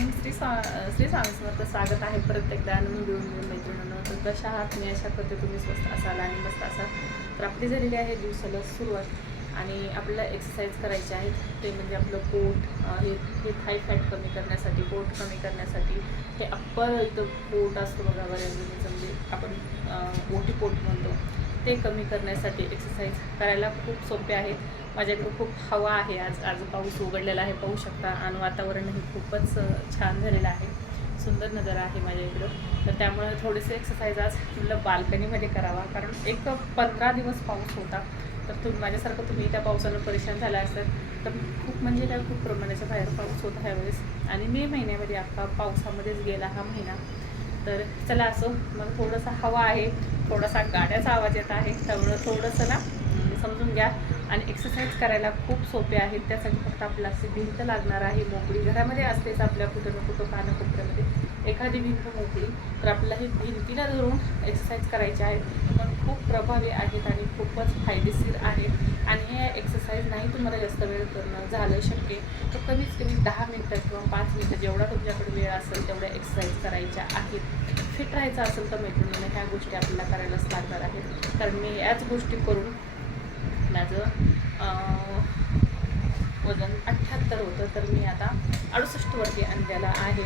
श्री स्वा श्री स्वामी समर्थ स्वागत आहे प्रत्येकदा आणून घेऊन घेऊन मैत्रिणीनं तर कशा आहात मी अशा करते तुम्ही स्वस्त असाल आणि मस्त असाल तर आपली झालेली आहे दिवसाला सुरुवात. आणि आपल्याला एक्सरसाइज करायची आहे. ते म्हणजे आपलं पोट हे हे थाय फॅट कमी करण्यासाठी पोट कमी करण्यासाठी हे अप्पर इथं पोट असतो बघा बऱ्याच म्हणजे आपण ओटी पोट म्हणतो. ते कमी करण्यासाठी एक्सरसाइज करायला खूप सोपे आहेत. माझ्याकडे खूप हवा आहे आज. आज पाऊस उघडलेला आहे. पाहू शकता आणि वातावरणही खूपच छान झालेलं आहे. सुंदर नजारा आहे माझ्या इकडं. तर त्यामुळे थोडेसे एक्सरसाइज आज म्हटलं बाल्कनीमध्ये करावा. कारण एक पंधरा दिवस पाऊस होता. तर तुम्ही माझ्यासारखं तुम्ही त्या पावसानं परेशान झाला असेल तर खूप म्हणजे काय खूप प्रमाणाच्या बाहेर पाऊस होता ह्यावेळेस आणि मे महिन्यामध्ये अख्खा पावसामध्येच गेला हा महिना. तर चला असो मग थोडंसं हवा आहे थोडासा गाड्याचा आवाज येत आहे त्यामुळं थोडंसं ना समजून घ्या. आणि एक्सरसाइज करायला खूप सोपे आहेत त्यासाठी फक्त आपल्याला अशी भिंत लागणार आहे मोकळी घरामध्ये असतेच आपल्या कुठं ना कुठं कानाकोपऱ्यामध्ये एखादी भिंत होती तर आपल्याला ही भिंतीला धरून एक्सरसाइज करायचे आहेत पण खूप प्रभावी आहेत आणि खूपच फायदेशीर आहेत. आणि हे एक्सरसाइज नाही तुम्हाला जास्त वेळ करणं झालं शक्य. तर कमीत कमी दहा मिनटं किंवा पाच मिनटं जेवढा तुमच्याकडे वेळ असेल तेवढ्या एक्सरसाइज करायच्या आहेत. फिट राहायचं असेल तर मैत्रिणीनं ह्या गोष्टी आपल्याला करायलाच लागणार आहेत. कारण मी याच गोष्टी करून माझं वजन अठ्ठ्याहत्तर होतं तर मी आता अडुसष्टवरती आणलेला आहे.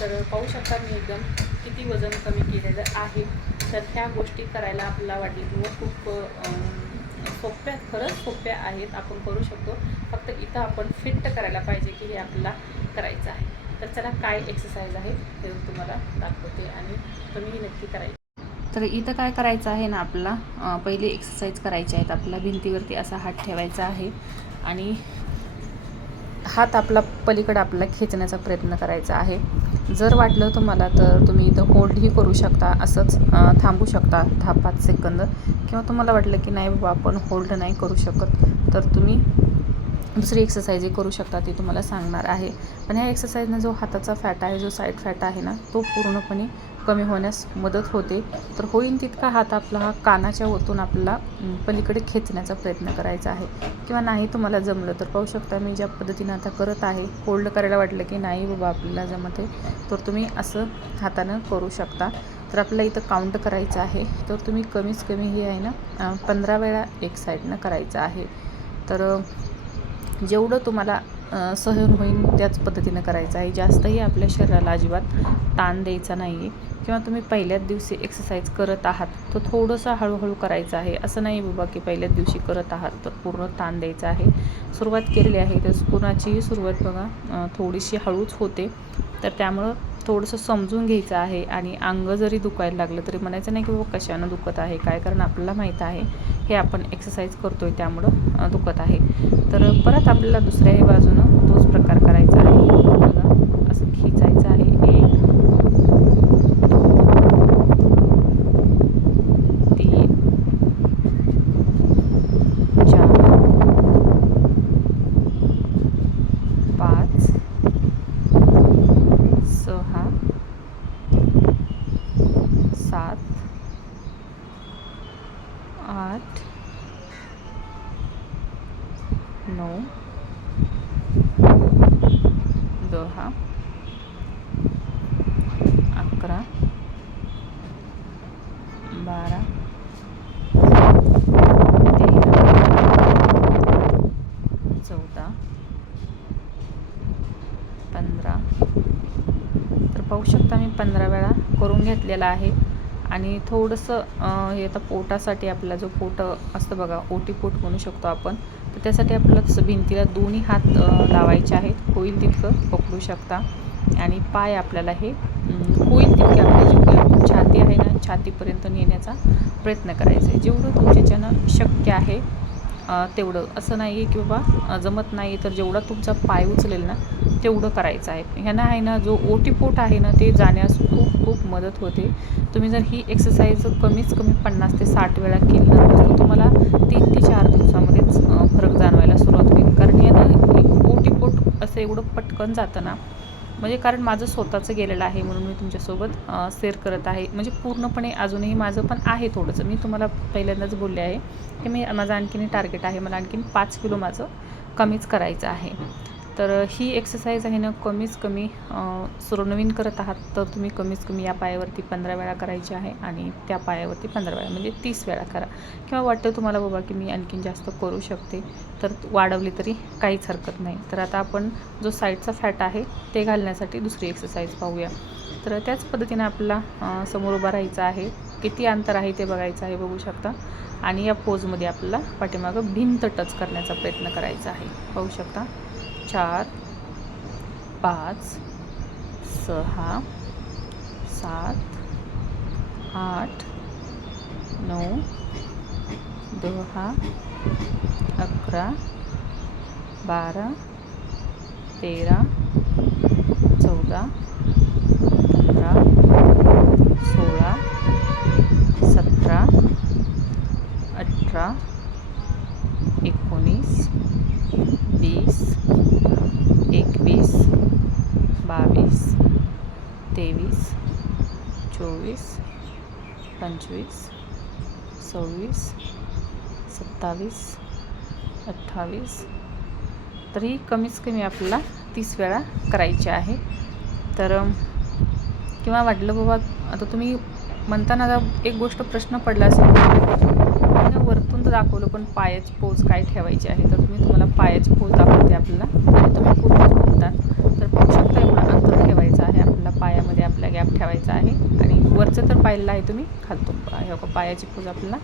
तर पाहू शकता मी एकदम किती वजन कमी केलेलं आहे. तर ह्या गोष्टी करायला आपल्याला वाटले किंवा खूप सोप्या खरंच सोप्या आहेत. आपण करू शकतो. फक्त इथं आपण फिट करायला पाहिजे की हे आपल्याला करायचं आहे. तर चला काय एक्सरसाइज आहे ते तुम्हाला दाखवते आणि तुम्ही नक्की करायचं. तर इथं काय करायचं आहे ना आपला पहिले एक्सरसाइज करायचे आहेत. आपल्याला भिंतीवरती असा हात ठेवायचा आहे. आणि हात आपला पलीकडे आपल्याला खेचण्याचा प्रयत्न करायचा आहे. जर वाटलं तुम्हाला तर तुम्ही इथं होल्डही करू शकता असंच थांबू शकता दहा पाच सेकंद. किंवा तुम्हाला वाटलं की नाही बाबा आपण होल्ड नाही करू शकत तर तुम्ही दुसरी एक्सरसाइजही करू शकता ती तुम्हाला सांगणार आहे. पण ह्या एक्सरसाइजनं जो हाताचा फॅट आहे जो साईड फॅट आहे ना तो पूर्णपणे कमी होण्यास मदत होते तर होईल तितका हात आपला हा कानाच्या ओतून आपल्याला पलीकडे खेचण्याचा प्रयत्न करायचा आहे. किंवा नाही तुम्हाला जमलं तर पाहू शकता मी ज्या पद्धतीनं आता करत आहे होल्ड करायला वाटलं की नाही बाबा आपल्याला जमत आहे तर तुम्ही असं हातानं करू शकता. तर आपल्याला इथं काउंट करायचं आहे तर तुम्ही कमीच कमी हे आहे ना पंधरा वेळा एक साईडनं करायचं आहे. तर जेवढं तुम्हाला सहन होईल त्याच पद्धतीनं करायचं आहे. जास्तही आपल्या शरीराला अजिबात ताण द्यायचा नाही आहे किंवा तुम्ही पहिल्याच दिवशी एक्सरसाइज करत आहात तर थोडंसं हळूहळू करायचं आहे. असं नाही बाबा की पहिल्याच दिवशी करत आहात तर पूर्ण ताण द्यायचा आहे. सुरुवात केलेली आहे तर कोणाचीही सुरुवात बघा थोडीशी हळूच होते. तर त्यामुळं थोडंसं समजून घ्यायचं आहे आणि अंग जरी दुखायला लागलं तरी म्हणायचं नाही की बाबा कशानं दुखत आहे काय कारण आपल्याला माहीत आहे हे आपण एक्सरसाइज करतो आहे त्यामुळं दुखत आहे. तर परत आपल्याला दुसऱ्याही बाजूनं तोच प्रकार करायचा आहे. बघा असं खिचायचं आहे एक तीन चार पाच सहा सात आठ नऊ. दहा. अकरा. बारा. चौदा. पंधरा. तर पाहू शकता मी पंधरा वेळा करून घेतलेला आहे. आणि थोडंसं हे आता पोटासाठी आपला जो पोट असतं बघा ओटी पोट म्हणू शकतो आपण. तर त्यासाठी आपल्याला तसं भिंतीला दोन्ही हात लावायचे आहेत. होईल तितकं पकडू शकता. आणि पाय आपल्याला हे होईल तितके आपली जी छाती आहे ना छातीपर्यंत नेण्याचा प्रयत्न करायचा आहे. जेवढं तुमच्याच्यानं शक्य आहे तेवढं. असं नाही आहे की बाबा जमत नाही तर जेवढा तुमचा पाय उचलेल ना तेवढं करायचं आहे. ह्यानं आहे ना जो ओटीपोट आहे ना ते जाण्यास खूप खूप मदत होते. तुम्ही जर ही एक्सरसाइज कमीच कमी पन्नास ते साठ वेळा केली ना तर तुम्हाला तीन ते चार दिवसामध्येच अ, फरक जाणवायला सुरुवात होईल कारण यानं एक ओटीपोट असं पण जातं ना. म्हणजे कारण माझं स्वतःचं गेलेलं आहे म्हणून मी तुमच्यासोबत शेअर करत आहे. म्हणजे पूर्णपणे अजूनही माझं पण आहे थोडंसं. मी तुम्हाला पहिल्यांदाच बोलले आहे की मी माझं आणखीन टार्गेट आहे. मला आणखीन पाच किलो माझं कमीच करायचं आहे. तर ही एक्सरसाइज आहे ना कमीच कमी सुरनवीन करत आहात तर तुम्ही कमीच कमी या पायावरती पंधरा वेळा करायची आहे आणि त्या पायावरती पंधरा वेळा म्हणजे तीस वेळा करा. किंवा वाटतं तुम्हाला बाबा की मी आणखीन जास्त करू शकते तर वाढवली तरी काहीच हरकत नाही. तर आता आपण जो साईडचा फॅट आहे ते घालण्यासाठी दुसरी एक्सरसाइज पाहूया. तर त्याच पद्धतीने आपल्याला समोर उभा राहायचं आहे. किती अंतर आहे ते बघायचं आहे बघू शकता. आणि या पोजमध्ये आपल्याला पाठीमागं भिंत टच करण्याचा प्रयत्न करायचा आहे. पाहू शकता? चार पाच सहा सात आठ नऊ दहा अकरा बारा तेरा चौदा पंधरा सोळा सतरा अठरा एकोणीस वीस एकवीस बावीस तेवीस चोवीस पंचवीस सव्वीस सत्तावीस अठ्ठावीस. तरी कमीच कमी आपल्याला तीस वेळा करायचे आहे. तर किंवा वाटलं बाबा आता तुम्ही म्हणताना आता एक गोष्ट प्रश्न पडला असेल. ना वरतून तर दाखवलं पण पायाची पोज काय ठेवायची आहे? तर तुम्ही तुम्हाला पायाची पोज दाखवते आपल्याला. आणि तुम्ही पूर्ण म्हणतात तर पाहू शकता अंतर ठेवायचा आहे आपल्याला पायामध्ये आपला गॅप ठेवायचा आहे. आणि वरचं तर पाहिलं आहे तुम्ही खालतो हे बघा, पायाची पोज आपल्याला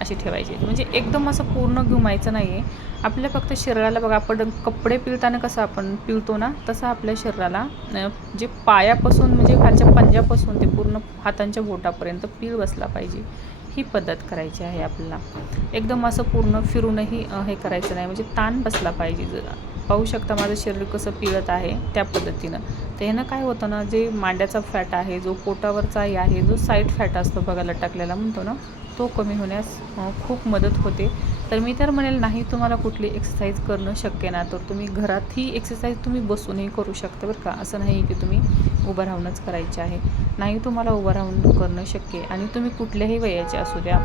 अशी ठेवायची आहे. म्हणजे एकदम असं पूर्ण घुमायचं नाही आहे. आपल्या फक्त शरीराला बघा आपण कपडे पिळताना कसं आपण पिळतो ना तसं आपल्या शरीराला जे पायापासून म्हणजे खालच्या पंजापासून ते पूर्ण हातांच्या बोटापर्यंत पीळ बसला पाहिजे. ही पद्धत करायची आहे आपल्याला. एकदम असं पूर्ण फिरूनही हे करायचं नाही. म्हणजे ताण बसला पाहिजे. जर पाहू शकता माझं शरीर कसं पिळत आहे त्या पद्धतीनं. तर ह्यानं काय होतं ना जे मांड्याचा फॅट आहे जो पोटावरचाही आहे जो साईड फॅट असतो बघा लटकलेला म्हणतो ना तो कमी होण्यास खूप मदत होते. तर मी तर म्हणेल नाही तुम्हाला कुठली एक्सरसाइज करणं शक्य ना. तर तुम्ही घरात ही एक्सरसाइज तुम्ही बसूनही करू शकता बरं का. असं नाही की तुम्ही उभं राहूनच करायचे आहे. नाही तुम्हाला उभं राहून करणं शक्य. आहे आणि तुम्ही कुठल्याही वयाचे असू द्या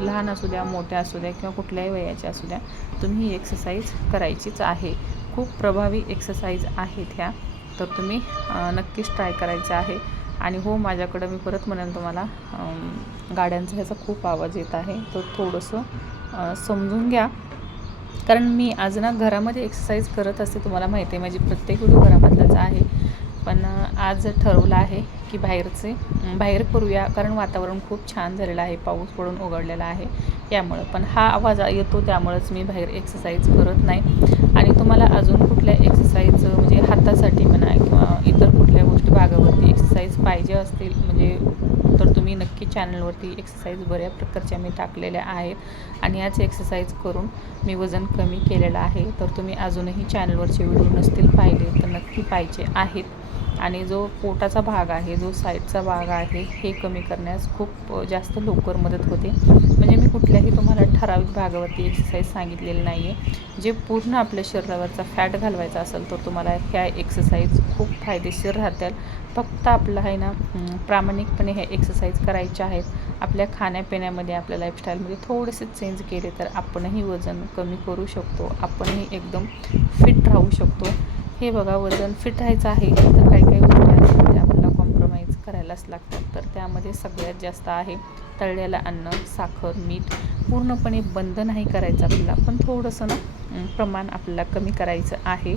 लहान असू द्या मोठ्या असू द्या किंवा कुठल्याही वयाचे असू द्या तुम्ही ही एक्सरसाइज करायचीच आहे. खूप प्रभावी एक्सरसाइज आहेत ह्या. तर तुम्ही नक्कीच ट्राय करायचं आहे. आणि हो माझ्याकडं मी परत म्हणेन तुम्हाला गाड्यांचा ह्याचा खूप आवाज येत आहे. तर थोडंसं समजून घ्या. कारण मी आज ना घरामध्ये एक्सरसाइज करत असते तुम्हाला माहिती आहे माझी प्रत्येक व्हिडिओ घरामधलाच आहे. पण आज ठरवलं आहे की बाहेरचे बाहेर करूया कारण वातावरण खूप छान झालेलं आहे पाऊस पडून उघडलेला आहे. यामुळं पण हा आवाज येतो त्यामुळंच मी बाहेर एक्सरसाइज करत नाही. आणि तुम्हाला अजून कुठल्या एक्सरसाइज म्हणजे हातासाठी म्हणा किंवा इतर कुठल्या भागावरती एक्सरसाइज पाहिजे असतील म्हणजे तर तुम्ही नक्की चॅनलवरती एक्सरसाइज बऱ्या प्रकारच्या मी टाकलेल्या आहेत. आणि याच एक्सरसाइज करून मी वजन कमी केलेलं आहे. तर तुम्ही अजूनही चॅनलवरचे व्हिडिओ नसतील पाहिले तर नक्की पाहिजे आहेत. आणि जो पोटाचा भाग आहे जो साईडचा भाग आहे हे कमी करण्यास खूप जास्त लवकर मदत होते. म्हणजे मी कुठल्याही तुम्हाला ठराविक भागावरती एक्सरसाइज सांगितलेली नाही आहे जे पूर्ण आपल्या शरीरावरचा फॅट घालवायचा असेल तर तुम्हाला ह्या एक्सरसाइज खूप फायदेशीर राहतील. फक्त आपलं आहे ना प्रामाणिकपणे हे एक्सरसाइज करायचे आहेत. आपल्या खाण्यापिण्यामध्ये आपल्या लाईफस्टाईलमध्ये थोडेसे चेंज केले तर आपणही वजन कमी करू शकतो. आपणही एकदम फिट राहू शकतो. हे बघा वजन फिट राहायचं आहे तर काही काही गोष्टी आपल्याला कॉम्प्रोमाइज करायलाच लागतात. तर त्यामध्ये सगळ्यात जास्त आहे तळलेलं अन्न साखर मीठ. पूर्णपणे बंद नाही करायचं आपल्याला. पण थोडंसं ना प्रमाण आपल्याला कमी करायचं आहे.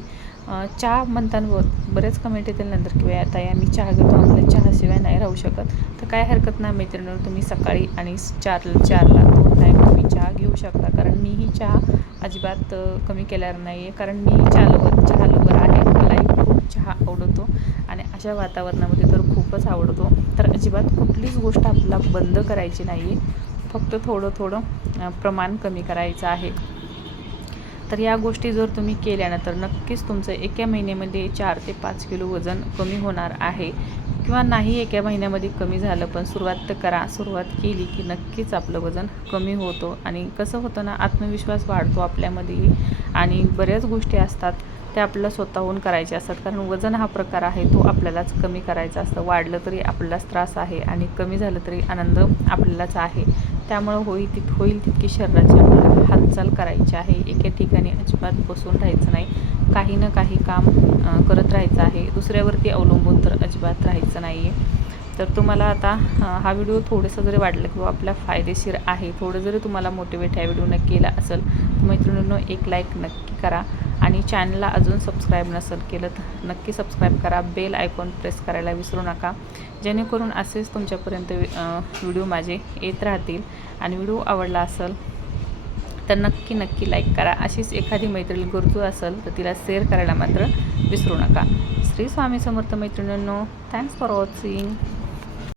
चहा म्हणताना बरेच कमेंट येतील नंतर किंवा आता आम्ही चहा घेतो आपल्या चहाशिवाय नाही राहू शकत. तर काय हरकत नाही मैत्रिणीवर तुम्ही सकाळी आणि चार चारला दोन टाईम तुम्ही चहा घेऊ शकता. कारण मीही चहा अजिबात कमी केल्यावर नाही आहे कारण मी चहा चहालोवर चहा आहे. मलाही खूप चहा आवडतो आणि अशा वातावरणामध्ये तर खूपच आवडतो. तर अजिबात कुठलीच गोष्ट आपल्याला बंद करायची नाही आहे फक्त थोडं थोडं प्रमाण कमी करायचं आहे. तर या गोष्टी जर तुम्ही केल्या ना तर नक्कीच तुमचं एका महिन्यामध्ये चार ते पाच किलो वजन कमी होणार आहे. किंवा नाही एका महिन्यामध्ये कमी झालं पण सुरुवात तर करा. सुरुवात केली की नक्कीच आपलं वजन कमी होतो. आणि कसं होतं ना आत्मविश्वास वाढतो आपल्यामध्ये आणि बऱ्याच गोष्टी असतात. त्या आपल्याला स्वतःहून करायच्या असतात. कारण वजन हा प्रकार आहे तो आपल्यालाच कमी करायचा असतं. वाढलं तरी आपल्यालाच त्रास आहे आणि कमी झालं तरी आनंद आपल्यालाच आहे. त्यामुळं होईल तित होईल तितकी शरीराची आपल्याला हालचाल करायची आहे. एका ठिकाणी अजिबात बसून राहायचं नाही. काही ना काही काम करत राहायचं आहे. दुसऱ्यावरती अवलंबून तर अजिबात राहायचं नाही आहे तर तुम्हाला आता हा व्हिडिओ थोडंसं जरी वाटलं किंवा आपला फायदेशीर आहे थोडं जरी तुम्हाला मोटिवेट ह्या व्हिडिओनं केला असेल तर मैत्रिणींनो एक लाईक नक्की करा. आणि चॅनलला अजून सबस्क्राईब नसेल केलं तर नक्की सबस्क्राईब करा. बेल आयकॉन प्रेस करायला विसरू नका. जेणेकरून असेच तुमच्यापर्यंत व्हिडिओ माझे येत राहतील आणि व्हिडिओ आवडला असेल तर नक्की नक्की लाईक करा. अशीच एखादी मैत्रीण गरजू असेल तर तिला शेअर करायला मात्र विसरू नका. श्री स्वामी समर्थ मैत्रिणींनो थँक्स फॉर वॉचिंग